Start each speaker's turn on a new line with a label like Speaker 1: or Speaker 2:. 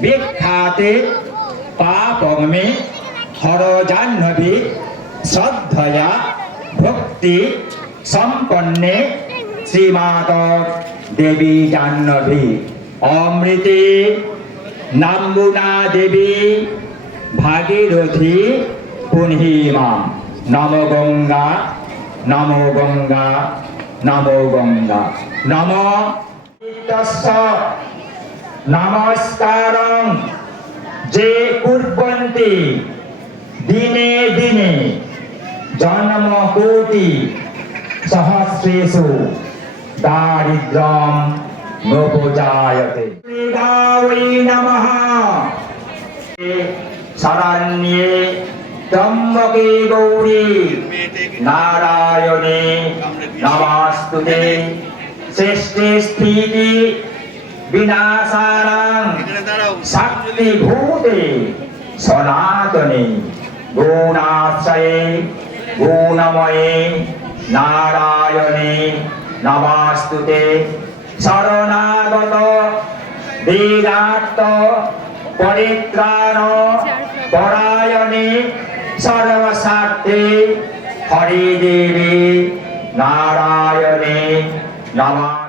Speaker 1: বিখ্যাতে পাপমে হর জাহ্নবী শ্রদ্ধয়া ভক্তি সম্পন্নে শ্রীমাত দেবী জাহ্নবী। অমৃতে নাম্বুনা দেবী ভাগীরথী পুনহিমাম নম গঙ্গা নম গঙ্গা নম গঙ্গা। নম। নমস্কারং যে কুর্বন্তি দিনে দিনে জন্ম কোটি সহস্রেষু দারিদ্রম নোপজায়তে গাওই নমঃ। শরণ্যে ত্রম্বকে গৌরী নারায়ণে নমস্তুতে। শ্রেষ্ঠে স্থিতি বিনাশানাং শক্তিভূতে সনাতনে গুণাশ্রয়ে গুণময়ে নারায়ণে নমস্তুতে। শরণাগত বেদাত্ত পরিত্রাণ পরায়ণে সর্বস্বার্থে হরে দেবে নারায়ণে নমঃ